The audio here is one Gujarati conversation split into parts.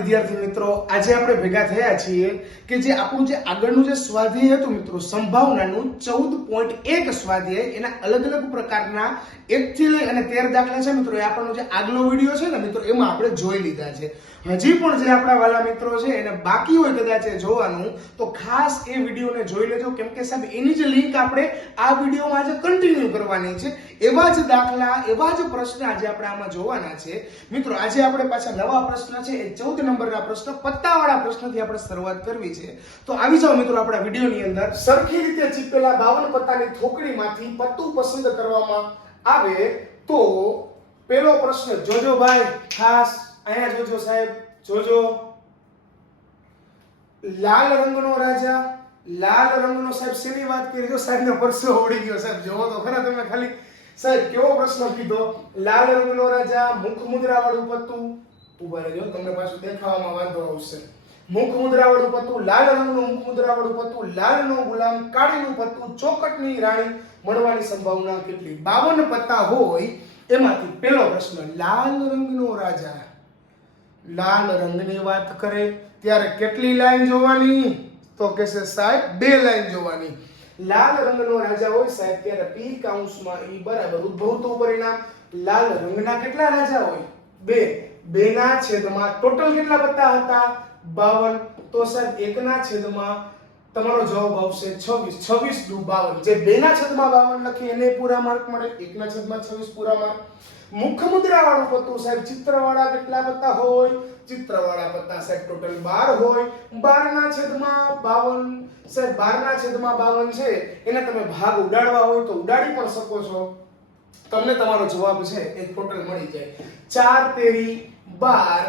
વિદ્યાર્થી મિત્રો, આજે આપણે ભેગા થયા છીએ કે જે આપણું જે આગળનું જે સ્વાધ્યાય હતું મિત્રો, સંભાવનાનું ચૌદ પોઈન્ટ એક સ્વાધ્યાય, એના અલગ અલગ પ્રકારના એક થી લઈ અને તેર દાખલા છે મિત્રો. એ આપણો જે આગલો વીડિયો છે ને મિત્રો, એમાં આપણે જોઈ લીધા છે. હજી પણ જે આપણા વાલા મિત્રો છે, એને બાકી હોય કદાચ જોવાનું, તો ખાસ એ વિડીયોને જોઈ લેજો. કેમ કે સાહેબ, એની જે લિંક આપણે આ વિડીયોમાં આજે કન્ટિન્યુ કરવાની છે. એવા જ દાખલા, એવા જ પ્રશ્ન આજે આપણે આમાં જોવાના છે. મિત્રો, આજે આપણે પાછા નવા પ્રશ્ન છે. એ ચૌદ નંબરના પ્રશ્ન, પત્તાવાળા પ્રશ્નથી આપણે શરૂઆત કરવી છે. તો આવી જાઓ મિત્રો આપણા વિડીયોની અંદર. સરખી રીતે ચીપેલા બાવન પત્તાની થોકડીમાંથી પત્તું પસંદ કરવામાં આવે તો પેલો પ્રશ્ન, જોજો ભાઈ, ખાસ અહીંયા જોજો સાહેબ, જોજો. લાલ રંગનો રાજા, લાલ રંગનો સાહેબ શેની વાત કરી? જો સાહેબનો પરસો ઉડી ગયો સાહેબ, જોવો તો ખરા તમે ખાલી. સાહેબ, કેવો પ્રશ્ન કીધો? લાલ રંગનો રાજા, મુખ મુદ્રા વાળું પત્તું? ઊભા રહેજો, તમને પાછું દેખાવામાં વાંધો આવશે. મુખ મુદ્રા વાળું પત્તું લાલ રંગનું, મુખ મુદ્રા વાળું પત્તું લાલનો, ગુલામ કાળીનું પત્તું ચોકટની રાણી મળવાની સંભાવના કેટલી? બાવન પત્તા હોય, એમાંથી પેલો પ્રશ્ન, લાલ રંગનો રાજા. લાલ રંગની વાત કરે, ત્યારે કેટલી લાઈન જોવાની? તો કે સાહેબ, બે લાઈન જોવાની. લાલ રંગનો રાજા હોય સાહેબ, ત્યારે પી કાઉન્સમાં ઈ બરાબર ઉદ્ભવતું પરિણામ. લાલ રંગના કેટલા રાજા હોય? બે. બેના છેદમાં ટોટલ કેટલા પત્તા હતા? બાવન. તો સાહેબ, એકના છેદમાં તમારો જવાબ આવશે 26 26 દુ 52 જે બેના છદમાં બાવન લખી એને પૂરા માર્ક મળે, એકના છદમાં 26 પૂરા માર્ક. મુખ મુદ્રા વાળું પત્તું સાહેબ ચિત્રવાળા કેટલા પત્તા હોય? ચિત્રવાળા પત્તા સાહેબ ટોટલ 12 હોય. 12 ના છેદમાં 52 સાહેબ 12 ના છેદમાં 52 છે. એને તમે ભાગ ઉડાડવા હોય તો ઉડાડી પણ શકો છો. તમને તમારો જવાબ છે એ ટોટલ મળી જાય. ચાર તેરી બાર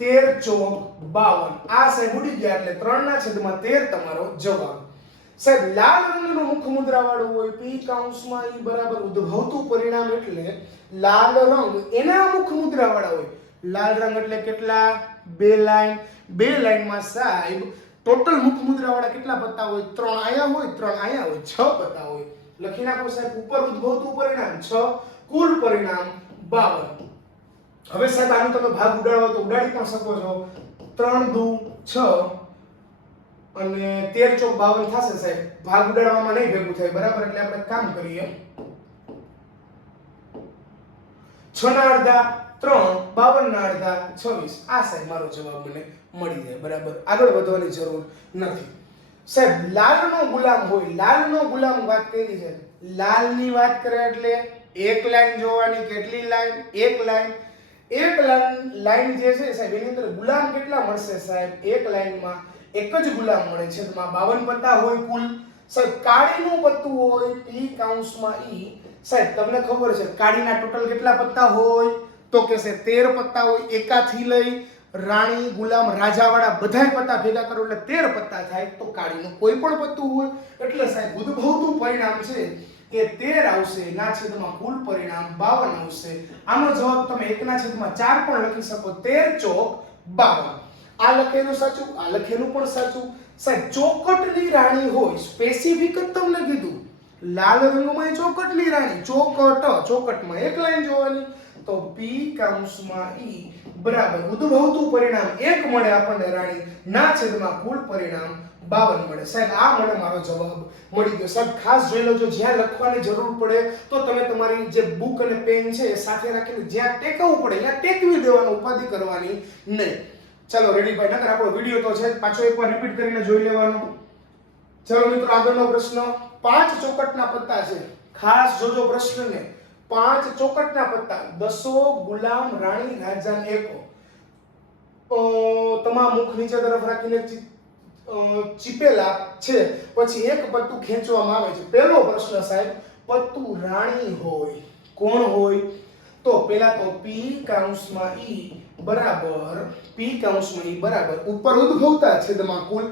તેર ચોક બાવન. આ સાહેબ ઉડી ગયા એટલે ત્રણ ના છેદમાં તેર તમારો જવાબ. સાહેબ, લાલ રંગનું મુખ મુદ્રા વાળું હોય, પી કાઉન્સમાં ઈ બરાબર ઉદ્ભવતું પરિણામ એટલે લાલ રંગ એના મુખ મુદ્રા વાળા હોય. લાલ રંગ એટલે કેટલા? બે લાઈન. બે લાઈનમાં સાહેબ, ટોટલ મુખ મુદ્રા વાળા કેટલા પત્તા હોય? ત્રણ આયા હોય, ત્રણ આયા હોય, છ પત્તા હોય. લખી નાખો સાહેબ, ઉપર ઉદ્ભવતું પરિણામ છ, કુલ પરિણામ બાવન. હવે સાહેબ, આનો તમે ભાગ ઉડાડો તો ઉડાડી પણ શકો છો. ત્રણ દુ, છ અને તેર ચોક બાવન થશે સાહેબ. ભાગ ઉડાડવામાં નહીં ભેગું થાય, બરાબર? એટલે આપણે કામ કરીએ. છ ના અડધા, ત્રણ, બાવન ના અડધા, છવ્વીસ. આ સાહેબ, મારો જવાબ મને મળી જાય, બરાબર? આગળ વધવાની જરૂર નથી. સાહેબ, લાલનો ગુલામ હોય, લાલનો ગુલામ વાત કરી છે. લાલની વાત કરે એટલે એક લાઈન જોવાની, કેટલી લાઈન? એક લાઈન. એક લાઈન જે છે સાહેબ, એની અંદર ગુલામ કેટલા મળશે સાહેબ? એક લાઈનમાં એક જ ગુલામ મળે છે. બાવન પત્તા હોય કુલ. સાહેબ, કાળીનું પત્તું હોય, પી કાઉન્સમાં ઈ. સાહેબ, તમને ખબર છે, કાળીના ટોટલ કેટલા પત્તા હોય? તો કે છે, તેર પત્તા હોય, એકાથી લઈ રાણી, ગુલામ, રાજાવાળા બધાય પત્તા ભેગા કરો એટલે તેર પત્તા થાય. તો કાળીનું કોઈ પણ પત્તું હોય. એટલે સાહેબ, ઉદ્ભવતું પરિણામ છે કે તેર આવશે ના છેદમાં કુલ પરિણામ બાવન આવશે. આનો જવાબ તમે એકના છેદમાં ચાર પણ લખી શકો. તેર ચોક બાવન. આ લખેલું સાચું, આ લખેલું પણ સાચું. સાહેબ, ચોકટની રાણી હોય સ્પેસિફિક જ તમને કીધું. લાલ રંગમાં ચોકટની રાણી. ચોકટ, ચોકટમાં એક લાઈન જોવાની. તો પી કાઉન્સમાં ઈ બરાબર ઉદ્ભવતું પરિણામ એક મળે આપણને રાણી. ના છેદમાં કુલ પરિણામ બાવન મળે. સાહેબ, આ મને મારો જવાબ. મળી ગયો. સાહેબ, ખાસ જોઈ લેજો, જ્યાં લખવાની જરૂર પડે, તો તમે તમારી જે બુક અને પેન છે, એ સાથે રાખીને જ્યાં ટેકવવું પડે, ત્યાં ટેકવી દેવાનો, ઉપાધિ કરવાની નહીં. ચાલો રેડી ભાઈ, નકર આપણો વીડિયો તો છે પાછો એકવાર રિપીટ કરીને જોઈ લેવાનો. ચાલો, મિત્રો, આગળનો પ્રશ્ન. પાંચ ચોકટના પત્તા છે. ખાસ જોજો પ્રશ્નને. પાંચ ચોકટના પત્તા. દસો ગુલામ રાણી રાજા એકો. તમામ મુખ નીચે તરફ રાખીને ચીપેલા છે. પછી એક પત્તું ખેંચવામાં આવે છે. પહેલો પ્રશ્ન સાહેબ પત્તું રાણી હોય, કોણ હોય? તો પેલા તો પી કાઉન્સમાં ઈ બરાબર પી કાઉન્સમાં ઈ બરાબર. ઉપર ઉદ્ભવતા છેદમાં કુલ.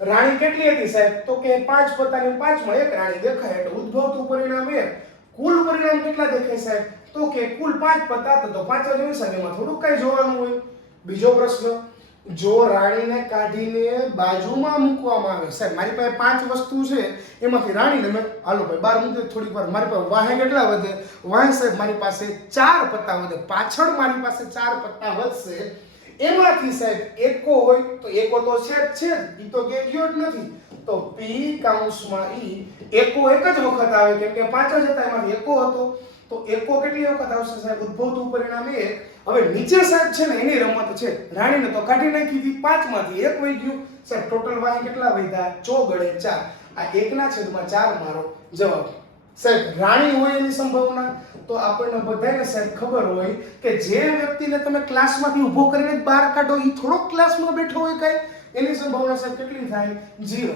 રાણી કેટલી હતી સાહેબ? તો કે પાંચ પત્તાની પાંચમાં એક રાણી દેખાય એટલે ઉદ્ભવતું પરિણામ એક. કુલ પરિણામ કેટલા દેખાય સાહેબ? તો કે કુલ પાંચ પત્તા હતા તો પાંચ જ હોય સાહેબ? એમાં થોડુંક કઈ જોવાનું હોય. બીજો પ્રશ્ન. જો રાણીને કાઢીને બાજુમાં મૂકવામાં આવે, સાહેબ, મારી પાસે પાંચ વસ્તુ છે, એમાંથી રાણીને મેં, હાલો ભાઈ, બાર મૂકી થોડીક વાર, મારી પાસે વાહે કેટલા વધે? વાહે, સાહેબ, મારી પાસે ચાર પત્તા વધે, પાછળ મારી પાસે ચાર પત્તા વધશે. એમાંથી, સાહેબ, એકો હોય તો એકો તો છે જ છે જ એ તો કે ગયો જ નથી. તો પી કાઉન્સમાં ઈ એકો એક જ વખત આવે, કેમ કે પાંચ જ હતા, એમાંથી એકો હતો. તો એકો કેટલી વખત આવશે, સાહેબ? ઉદ્ભવતું પરિણામ એ હવે નીચે સાહેબ છે ને, એની રમત છે. રાણીને તો કાઢી નાખી હતી, પાંચમાંથી એક વહી ગયું. સાહેબ ટોટલ વાય કેટલા વહીધા ચો ગળે ચાર. આ એકના છેદમાં ચાર મારો જવાબ. સાહેબ, રાણી હોય એની સંભાવના? તો આપણને બધાને સાહેબ ખબર હોય કે જે વ્યક્તિને તમે ક્લાસમાંથી ઊભો કરીને બહાર કાઢો એ થોડોક ક્લાસમાં બેઠો હોય કાંઈ? એની સંભાવના સાહેબ કેટલી થાય? જીરો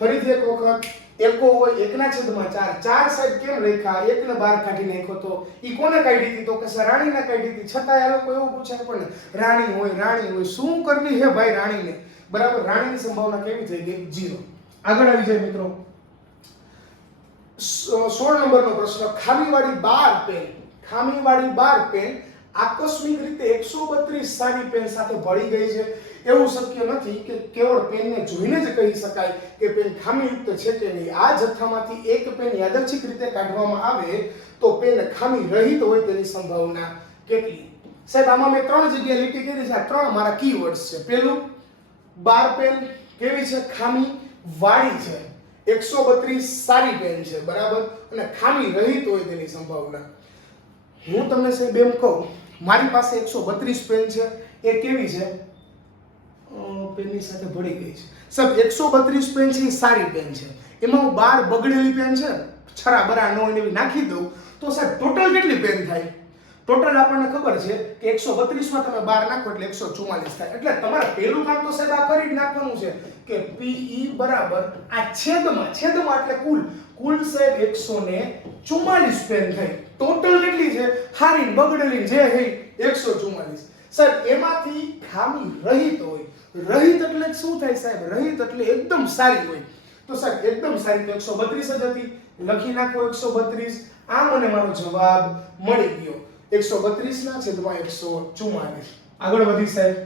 ફરીથી એક વખત એકો હોય, એકના છેદમાં ચાર. ચાર સાહેબ કેમ લખ્યા એકને બહાર કાઢી નાખ્યો તો એ કોને કાઢી હતી? તો કે રાણીને કાઢી હતી. છતાં આ લોકો એવું પૂછે પણ રાણી હોય રાણી હોય. શું કરવી હે ભાઈ રાણીને? બરાબર, રાણીની સંભાવના કેવી થઈ ગઈ? જીરો આગળ આવી જાય મિત્રો. સોળ નંબરનો પ્રશ્ન. ખામીવાળી બાર પેન ખામીવાળી બાર પેન આકસ્મિક રીતે એકસો બત્રીસ સારી પેન સાથે ભળી ગઈ છે. એવું શક્ય નથી કે કેવળ પેનને જોઈને જ કહી શકાય કે પેન ખામીયુક્ત છે કે નહીં. આ જથ્થામાંથી એક પેન યાદચ્છિક રીતે કાઢવામાં આવે તો પેન ખામી રહિત હોય તેની સંભાવના કેટલી? સાહેબ, આમાં મેં ત્રણ જગ્યાએ લીટી કરી છે. આ ત્રણ મારા કીવર્ડ્સ છે. પહેલું, બાર પેન કેવી છે? ખામી વાળી છે. એકસો બત્રીસ સારી પેન છે. બરાબર? અને ખામી રહિત હોય તેની સંભાવના. હું તમને સાહેબ એમ કહું, મારી પાસે એકસો બત્રીસ પેન છે. એ કેવી છે? પેનની સાથે ભળી ગઈ છે. સાહેબ, એકસો બત્રીસ પેન છે, એ સારી પેન છે. એમાં હું બાર બગડેલી પેન છે, છરા બરા નો એવી નાખી દઉં, તો સાહેબ, ટોટલ કેટલી પેન થાય? ટોટલ આપણને ખબર છે કે એકસો બત્રીસમાં તમે બાર નાખો એટલે એકસો ચુમ્માલીસ થાય. એટલે તમારે પહેલું કામ તો સાહેબ આ કરી જ નાખવાનું છે કે પીઈ બરાબર આ છેદમાં છેદમાં એટલે કુલ. કુલ સાહેબ એકસો ને ચુમ્માલીસ પેન થઈ ટોટલ કેટલી છે? હારી બગડેલી જે હઈ એકસો ચુમ્માલીસ સાહેબ, એમાંથી ખામી રહિત હોય રહિત એટલે શું થાય સાહેબ? રહિત એટલે એકદમ સારી હોય. તો સાહેબ, એકદમ સારી તો એકસો બત્રીસ જ હતી. લખી નાખો એકસો બત્રીસ. આ મને મારો જવાબ મળી ગયો. એકસો બત્રીસ ના છેદમાં એકસો ચુમ્માલીસ આગળ વધી સાહેબ.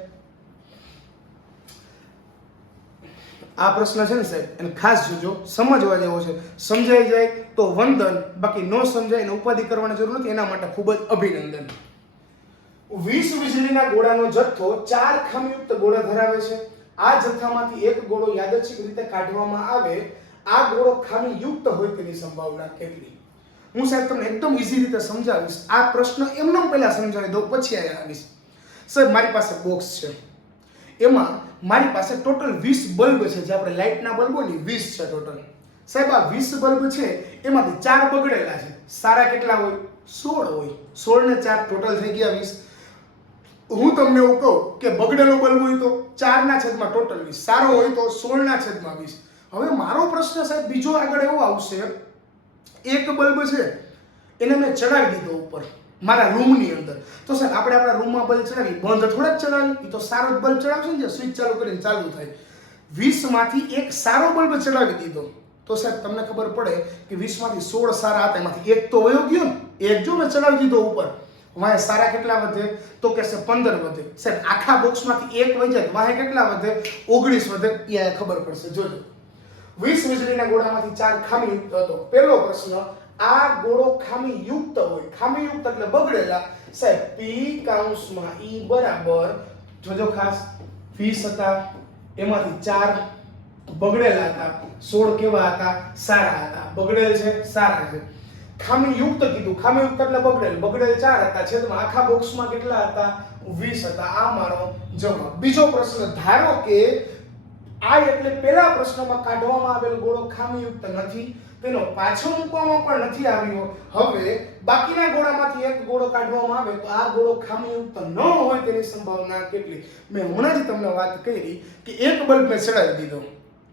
આ પ્રશ્ન છે ને સાહેબ, એને ખાસ જોજો. સમજવા જેવો છે. સમજાઈ જાય તો વંદન, બાકી ન સમજાય એને ઉપાધિ કરવાની જરૂર નથી. એના માટે ખૂબ જ અભિનંદન. વીસ વીજળીના ગોળાનો જથ્થો ચાર ખામીયુક્ત ગોળા ધરાવે છે. આ જથ્થામાંથી એક ગોળો યાદચ્છિક રીતે કાઢવામાં આવે. આ ગોળો ખામીયુક્ત હોય તેની સંભાવના કેટલી? હું સાહેબ તમને એકદમ ઈઝી રીતે સમજાવીશ. આ પ્રશ્ન એમને પહેલા સમજાવી દઉં, પછી આવીશ. સર મારી પાસે બોક્સ છે. એમાં મારી પાસે ટોટલ વીસ બલ્બ છે. જે આપણે લાઇટના બલ્બો ની, વીસ છે ટોટલ સાહેબ, આ વીસ બલ્બ છે, એમાંથી ચાર બગડેલા છે. સારા કેટલા હોય? સોળ હોય. સોળ ને ચાર ટોટલ થઈ ગયા વીસ. હું તમને એવું કહું કે બગડેલો બલ્બ હોય તો ચારના છેદમાં ટોટલ વીસ, સારો હોય તો સોળના છેદમાં વીસ. હવે મારો પ્રશ્ન સાહેબ બીજો આગળ એવો આવશે, એક બલ્બ છે, એને મેં ચડાવી દીધો ઉપર, મારા રૂમની અંદર. તો સાહેબ, આપણે આપણા રૂમમાં બલ્બ ચડાવી, બંધ થોડા જ ચડાવી એ તો સારો જ બલ્બ ચડાવશે ને જે સ્વિચ ચાલુ કરીને ચાલુ થાય. વીસમાંથી એક સારો બલ્બ ચડાવી દીધો. તો સાહેબ, તમને ખબર પડે કે વીસમાંથી સોળ સારા હતા, એમાંથી એક તો વયો ગયો ને, એક જો મેં ચડાવી દીધો ઉપર. વાંહે સારા કેટલા વધે? તો કે છે પંદર વધે. સાહેબ, આખા બોક્સમાંથી એક વહી જાય વાય કેટલા વધે? ઓગણીસ વધે. એ ખબર પડશે. જોજો. વીસ વીજળીના ગોળામાંથી ચાર ખામી યુક્ત હતો. પહેલો પ્રશ્ન, આ ગોળો ખામી યુક્ત હોય. ખામી યુક્ત એટલે બગડેલા. સાહેબ પી કાઉન્સમાં ઈ બરાબર, જોજો ખાસ, વીસ હતા. એમાંથી ચાર બગડેલા હતા. સોળ કેવા હતા? સારા હતા. બગડેલ છે, સારા છે. ખામીયુક્ત કીધું. ખામીયુક્ત એટલે બગડેલ. બગડેલ ચાર હતા. છેદમાં આખા બોક્સમાં કેટલા હતા? વીસ હતા. આ મારો જવાબ. બીજો પ્રશ્ન, ધારો કે આ એટલે પહેલા પ્રશ્નમાં કાઢવામાં આવેલ ગોળો ખામીયુક્ત નથી, તેનો પાછો મૂકવામાં પણ નથી આવ્યો. હવે બાકીના ગોળામાંથી એક ગોળો કાઢવામાં આવે તો આ ગોળો ખામીયુક્ત ન હોય તેની સંભાવના કેટલી? મેં હમણાં જ તમને વાત કરી કે એક બલ્બ મેં ચડાવી દીધો.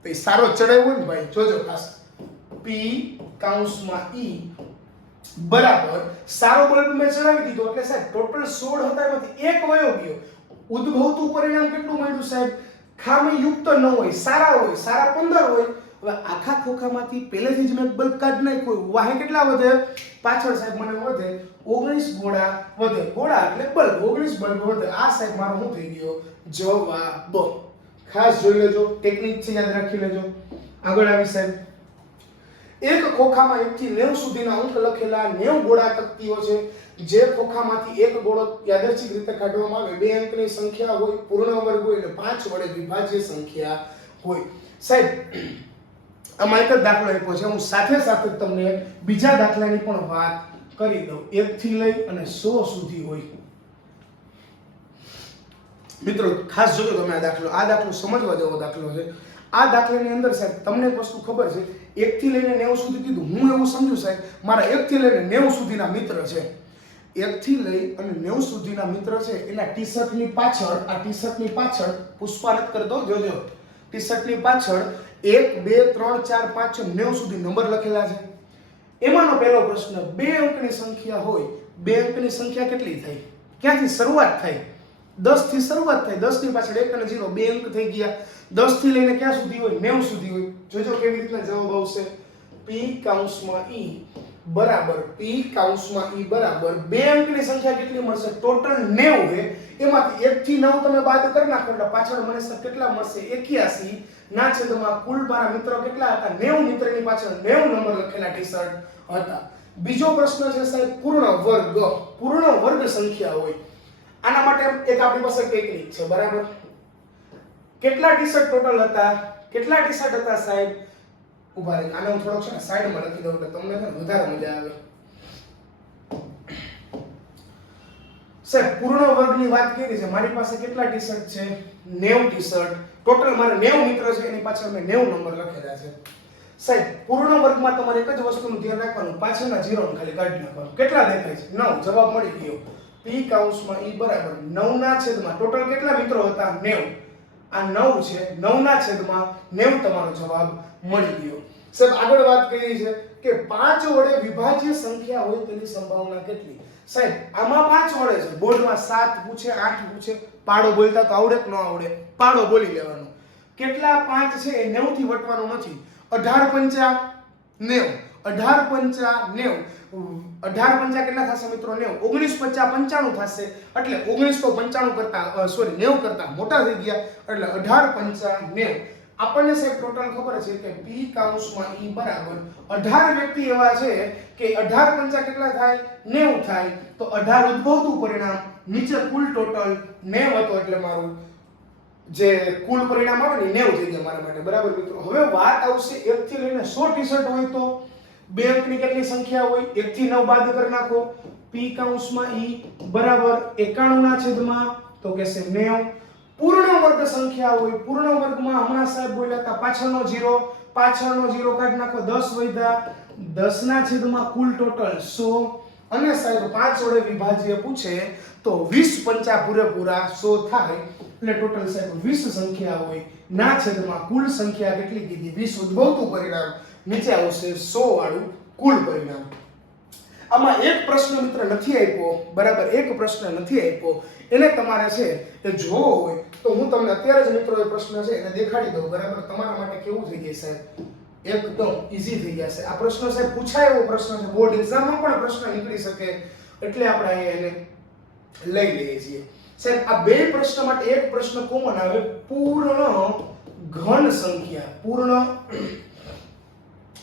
તો એ સારો ચડાવ્યો ને ભાઈ? જોજો ખાસ પી કાઉન્સમાં ઈ બરાબર, સારો બલ્બ મેં ચડાવી દીધો. એટલે સાહેબ ટોટલ સોળ હતા એમાંથી એક વયો ગયો. ઉદ્ભવતું પરિણામ કેટલું મળ્યું સાહેબ? ખામીયુક્ત ન હોય, સારા હોય, સારા 15 હોય. હવે આખા ખોખામાંથી પહેલેથી જ મેં બલ્બ કાઢ નાખ્યું. વાહે કેટલા વધે? પાછળ સાહેબ મને વધે 19 ગોળા વધે. ગોળા એટલે બલ્બ 19 બલ્બ વધે. આ સાહેબ મારો શું થઈ ગયો? જવાબ. ખાસ જોઈ લેજો ટેકનિક છે, યાદ રાખી લેજો. આગળ આવી સાહેબ. એક ખોખામાં એકથી નેવ સુધીના અંક લખેલા નેવ ગોળા તકતીઓ છે, જે ખોખામાંથી એક ગોળો યાદચ્છિક રીતે કાઢવામાં આવે. બે અંકની સંખ્યા હોય, પૂર્ણ વર્ગ હોય અને પાંચ વડે વિભાજ્ય સંખ્યા હોય. સાહેબ, આમાં એક જ દાખલો આપ્યો છે. હું સાથે સાથે તમને બીજા દાખલાની પણ વાત કરી દઉં. એક થી લઈ અને સો સુધી હોય. મિત્રો, ખાસ જોજો તમે આ દાખલો. આ દાખલો સમજવા જેવો દાખલો છે. આ દાખલાની અંદર સાહેબ, તમને એક વસ્તુ ખબર છે. એક થી લઈને નેવું સુધી કીધું. હું એવું સમજુ સાહેબ, મારા એકથી લઈને નેવું સુધીના મિત્ર છે. એકથી લઈ અને નેવું સુધીના મિત્ર છે, એના ટી શર્ટની પાછળ, આ ટી શર્ટની પાછળ પુષ્પારત કરતો જોજો ટી શર્ટની પાછળ એક, બે, ત્રણ, ચાર, પાંચ, છ, નેવું સુધી નંબર લખેલા છે. એમાંનો પહેલો પ્રશ્ન, બે અંકની સંખ્યા હોય, બે અંકની સંખ્યા કેટલી થાય ક્યાંથી શરૂઆત થાય દસથી શરૂઆત થાય. દસની પાછળ એક અને ઝીરો બે અંક થઈ ગયા. દસથી લઈને ક્યાં સુધી હોય? નેવું સુધી હોય. જોજો કેવી રીતના જવાબ આવશે. પી કાઉન્સમાં ઈ બરાબર પી કાઉન્સમાં ઈ બરાબર બે અંકની સંખ્યા કેટલી મળશે? ટોટલ 90 છે. એમાંથી 1 થી 9 તમે બાદ કરી નાખો એટલે પાછળ મને સર કેટલા મળશે? 81 ના છેદમાં કુલ મારા મિત્રો કેટલા હતા? 90 મિત્રની પાછળ 90 નંબર લખેલા ટી-શર્ટ હતા. બીજો પ્રશ્ન છે સાહેબ, પૂર્ણ વર્ગ. પૂર્ણ વર્ગ સંખ્યા હોય. આના માટે એક આપણી પાસે ટેકનિક છે, બરાબર? કેટલા ટી-શર્ટ ટોટલ હતા? કેટલા ટી-શર્ટ હતા સાહેબ? ઊભા રહી. આને હું થોડોક છે ને સાઈડમાં લખી દઉં એટલે તમને છે વધારે મજા આવે. સાહેબ, પૂર્ણ વર્ગની વાત કરી છે. મારી પાસે કેટલા ટી-શર્ટ છે? 90 ટી-શર્ટ ટોટલ મારે 90 મિત્રો છે, એની પાછળ મેં 90 નંબર લખેલા છે. સાહેબ, પૂર્ણ વર્ગમાં તમારે એક જ વસ્તુનું ધ્યાન રાખવાનું. પાછળના જીરો ખાલી કાઢી નાખવાનું. કેટલા દેખાય છે? નવ. જવાબ મળી ગયો. P કૌંસમાં e બરાબર 9 ના છેદમાં. ટોટલ કેટલા મિત્રો હતા? 90 આ 9 છે 9 ના છેદમાં 90 તમારો જવાબ મળી ગયો. સાહેબ, આગળ વાત કરી છે કે પાંચ વડે વિભાજ્ય સંખ્યા હોય તેની સંભાવના કેટલી? સાહેબ, આમાં પાંચ વડે છે. બોર્ડમાં સાત પૂછે, આઠ પૂછે. પાડો બોલતા તો આવડે કે ન આવડે? પાડો બોલી લેવાનો. કેટલા પાંચ છે એ 90 થી વટવાનો નથી. અઢાર પંચા નેવું. અઢાર પંચા નેવ. અઢાર પંચા કેટલા થશે મિત્રો નેવ? ઓગણીસ પંચા પંચાણું થશે. એટલે ઓગણીસો પંચાણું કરતા સોરી નેવું કરતા મોટા થઈ ગયા. એટલે અઢાર પંચા નેવ. આપણને સાહેબ ટોટલ ખબર છે કે પી કાઉન્સમાં ઈ બરાબર અઢાર વ્યક્તિ એવા છે કે અઢાર પંચા કેટલા થાય? નેવું થાય. તો અઢાર ઉદ્ભવતું પરિણામ નીચે કુલ ટોટલ નેવ હતો એટલે મારું જે કુલ પરિણામ આવે ને નેવું થઈ ગયા મારા માટે. બરાબર મિત્રો? હવે વાત આવશે એક થી લઈને સો ટી શર્ટ હોય તો. બે અંકની કેટલી સંખ્યા હોય એક થી નવ બાદ કરી નાખો. પી કૌંસમાં ઈ બરાબર એકાણું ના છેદમાં, તો કહેશે નેવ. પૂર્ણ વર્ગ સંખ્યા હોય પૂર્ણ વર્ગમાં હમણાં સાહેબ બોલ્યા હતા, પાછળનો જીરો પાછળનો જીરો કાઢ નાખો, દસ વધ્યા. દસ ના છેદમાં કુલ ટોટલ સો. અને સાહેબ પાંચ વડે વિભાજ્ય પૂછે, તો વીસ પંચા પૂરેપૂરા સો થાય. એટલે ટોટલ સાહેબ વીસ સંખ્યા હોય, ના છેદમાં કુલ સંખ્યા કેટલી કીધી? વીસ ઉદ્ભવતું પરિણામ. નીચે આવશે સો વાળું કુલ પરિણામ. આમાં એક પ્રશ્ન મિત્ર નથી આપ્યો, બરાબર એક પ્રશ્ન નથી આપ્યો. એને તમારે છે એ જોવો હોય તો હું તમને અત્યારે જ મિત્રો એ પ્રશ્ન છે એને દેખાડી દઉં, બરાબર? તમારા માટે કેવું થઈ જાય સાહેબ? એકદમ ઈઝી થઈ જશે આ પ્રશ્ન સાહેબ પૂછાય એવો પ્રશ્ન છે. બોર્ડ એક્ઝામમાં પણ પ્રશ્ન નીકળી શકે એટલે આપણે અહીંયા એને લઈ લઈએ છીએ. સાહેબ, આ બે પ્રશ્ન માટે એક પ્રશ્ન કોમન આવે, પૂર્ણ ઘન સંખ્યા, પૂર્ણ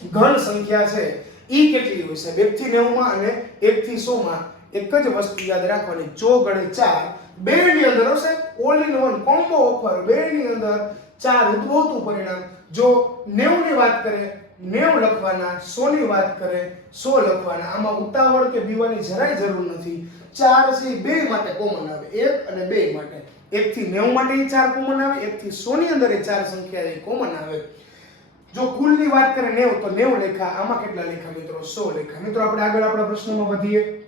ઘન સંખ્યા છે, ઈ કેટલી હોય છે એક થી 90 માં અને એક થી 100 માં એક જ વસ્તુ યાદ રાખવાની. ચો ગણે ચાર બે ની અંદર હશે all in one combo offer બે ની અંદર ચાર ઉદ્ભવતું પરિણામ. જો 90 ની વાત કરે 90 લખવાના 100 ની વાત કરે 100 લખવાના. આમાં ઉતાવળ કે બીવાની જરાય જરૂર નથી. ચાર છે બે માટે કોમન આવે. એક અને બે માટે. એક થી 90 માટે ચાર કોમન આવે, એક થી 100 ની અંદર એ ચાર સંખ્યા એ કોમન આવે. જો કુલની વાત કરે નેવ, તો 90 લેખા. આમાં કેટલા લેખા મિત્રો? સો લેખા. મિત્રો, આપણે આગળ આપણા પ્રશ્નોમાં વધીએ.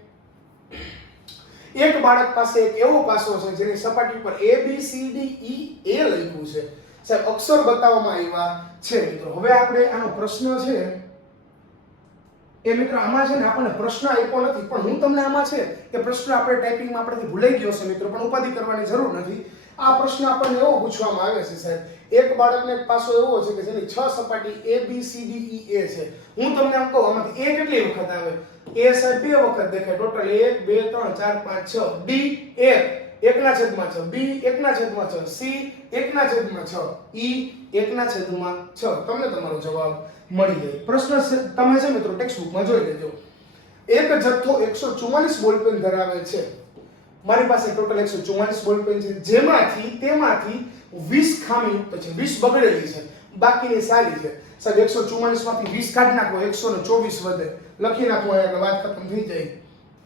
એક બાળક પાસે એક એવો પાસો છે જેની સપાટી પર એ બી સી ડી ઈ એ લખ્યું છે. સાહેબ, અક્ષર બતાવવામાં આવ્યા છે, મિત્રો. હવે આપણે આનો પ્રશ્ન છે. એ મિત્રો, આમાં છે ને આપણને પ્રશ્ન આપ્યો નથી, પણ હું તમને આમાં છે કે પ્રશ્ન આપણે ટાઈપિંગમાં આપણેથી ભૂલાઈ ગયો છે, મિત્રો. પણ ઉપાધિ કરવાની જરૂર નથી. આ પ્રશ્ન આપણને એવો પૂછવામાં આવે છે, સાહેબ એક બાળકને પાસો એવો છે કે જેની છ સપાટી એ બી સી ડી ઈ એ છે. હું તમને એમ કહું, આમાંથી એ કેટલી વખત આવે? એ સાહેબ, બે વખત દેખાય. ટોટલ એક, બે, ત્રણ, ચાર, પાંચ, છ. ડી એક. એકના છેદમાં છ. બી એકના છેદમાં છ. સી એકના છેદમાં છ. ઈ એકના છેદમાં છ. તમને તમારો જવાબ મળી જાય. પ્રશ્ન તમે છે મિત્રો ટેક્સ્ટબુકમાં જોઈ લેજો. એક જથ્થો એકસો ચુમ્માલીસ બોલપેન ધરાવે છે. મારી પાસે ટોટલ એકસો ચુમ્માલીસ બોલપેન છે. જેમાંથી, તેમાંથી વીસ ખામી છે વીસ બગડેલી છે. બાકીની સારી છે. સાહેબ, એકસો ચુમ્માલીસમાંથી વીસ કાઢી નાખો, એકસો ને ચોવીસ વધે. લખી નાખો એટલે વાત ખતમ થઈ જાય.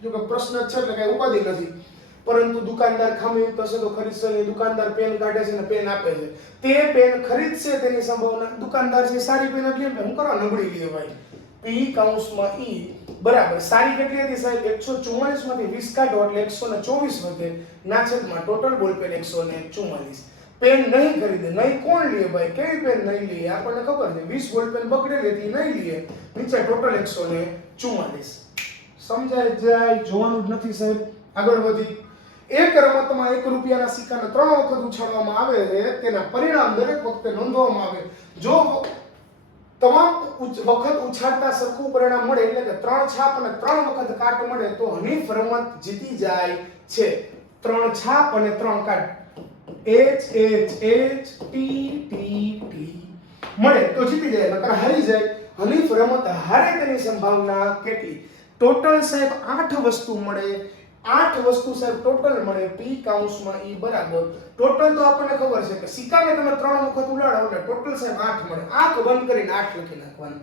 જો કે પ્રશ્ન છે એટલે કઈ ઉપાધિ નથી. પરંતુ દુકાનદાર ખામી થશે તો ખરીદશે નહીં દુકાનદાર પેન કાઢે છે ને પેન આપે છે. તે પેન ખરીદશે તેની સંભાવના. દુકાનદાર છે સારી પેન એટલે હું કરવા નબળી લે ભાઈ. પી કાઉન્સમાં ઈ બરાબર, સારી કેટલી હતી સાહેબ? એકસો ચુમ્માલીસમાંથી વીસ કાઢો એટલે એકસો ને ચોવીસ વધે. ના છેદમાં ટોટલ બોલ પેન એકસો ને ચુમ્માલીસ પેન નહીં ખરીદે, નહીં કોણ લે ભાઈ? કેવી પેન નહીં લે? આપણને ખબર છે, વીસ બોલ પેન પકડેલી હતી નહીં લે. નીચે ટોટલ એકસો ને ચુમ્માલીસ સમજાય જાય, જોવાનું જ નથી સાહેબ. આગળ વધી. એક રમતમાં એક રૂપિયાના સિક્કાને ત્રણ વખત ઉછાળવામાં આવે છે, તેના પરિણામ દરેક વખતે નોંધવામાં આવે. જો તમામ વખત ઉછાળતા સરખું પરિણામ મળે એટલે કે ત્રણ છાપ અને ત્રણ વખત કાટ મળે તો હનીફ રમત જીતી જાય છે. ત્રણ છાપ અને ત્રણ કાટ. H H H T T T મળે તો જીતી જાય, નકર હારી જાય. હનીફ રમત હારે તેની સંભાવના કેટલી? ટોટલ સાહેબ આઠ વસ્તુ મળે. આઠ વસ્તુ સાહેબ ટોટલ મળે પી કાઉન્સમાં ઈ બરાબર. ટોટલ તો આપણને ખબર છે કે સિક્કાને તમે ત્રણ વખત ઉડાડો એટલે ટોટલ સાહેબ આઠ મળે. આંખ બંધ કરીને આઠ લખી નાખવાનું.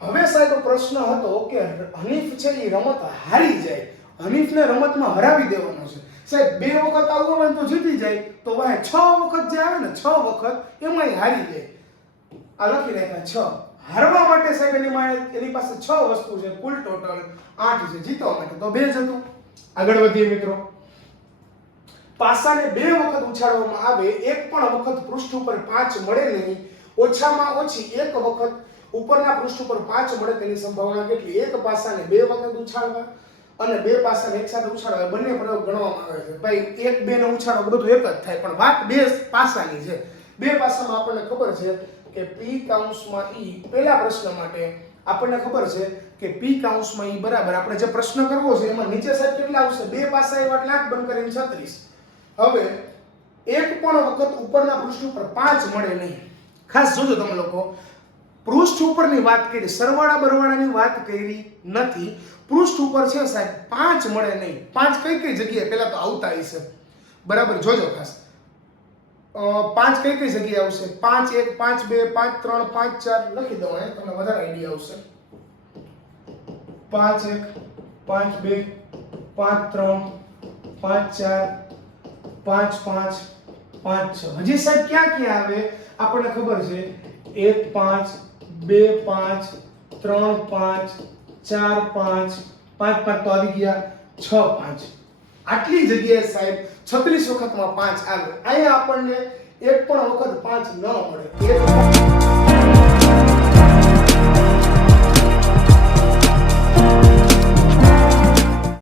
હવે સાહેબ પ્રશ્ન હતો કે હનીફ છે એ રમત હારી જાય. હનીફને રમતમાં હરાવી દેવાનો છે. સાહેબ, બે વખત આવું હોય તો જીતી જાય. તો વાહ છ વખત જે આવે ને, છ વખત એમાંય હારી જાય. આ લખી નાખ્યા છ. હારવા માટે સાહેબ એની એની પાસે છ વસ્તુ છે, કુલ ટોટલ આઠ છે. જીતવા માટે તો બે જ હતું. આગળ વધીએ મિત્રો. પાસાને બે વખત ઉછાળવામાં આવે, એક પણ વખત પૃષ્ઠ ઉપર પાંચ મળે નહીં. ઓછામાં ઓછી એક વખત ઉપરના પૃષ્ઠ ઉપર પાંચ મળે તેની સંભાવના કેટલી? એક પાસાને બે વખત ઉછાળવા અને બે પાસાને એકસાથે ઉછાળવા બંને પ્રયોગ ગણવામાં આવે છે. ભાઈ, એક, બે ને ઉછાળો બધું એક જ થાય, પણ વાત બે પાસાની છે. બે પાસામાં આપણને ખબર છે કે પી કાઉન્સમાં ઈ પહેલા પ્રશ્ન માટે આપણને ખબર છે કે પી કાઉન્સમાં ઈ બરાબર, આપણે જે પ્રશ્ન કરવો છે, એમાં નીચે સાહેબ કેટલા આવશે? બે પાસા એવા એટલે આંખ બંધ કરીને છત્રીસ. હવે, એક પણ વખત ઉપરના પૃષ્ઠ ઉપર પાંચ મળે નહીં. ખાસ જોજો તમે લોકો. પૃષ્ઠ ઉપરની વાત કરી, સરવાળા બરવાળાની વાત કરી નથી. પૃષ્ઠ ઉપર છે સાહેબ, પાંચ મળે નહીં. પાંચ કઈ કઈ જગ્યાએ? પહેલા તો આવતા હશે. બરાબર, જોજો ખાસ. પાંચ કઈ કઈ જગ્યાએ આવશે? પાંચ, એક, પાંચ, બે, પાંચ, ત્રણ, પાંચ, ચાર, લખી દઉં અહીંયા તમને વધારે આઈડિયા આવશે. પાંચ, એક, પાંચ, બે, પાંચ, ત્રણ, પાંચ, ચાર, પાંચ પાંચ પાંચ, છ. હજી સાહેબ ક્યાં ક્યાં આવે? આપણને ખબર છે. એક, પાંચ, બે, પાંચ, ત્રણ, પાંચ, ચાર, પાંચ પાંચ પાંચ તો આવી ગયા. છ, પાંચ. આટલી જગ્યાએ સાહેબ છત્રીસ વખતમાં પાંચ આવે અહીંયા આપણને એક પણ વખત પાંચ ન મળે.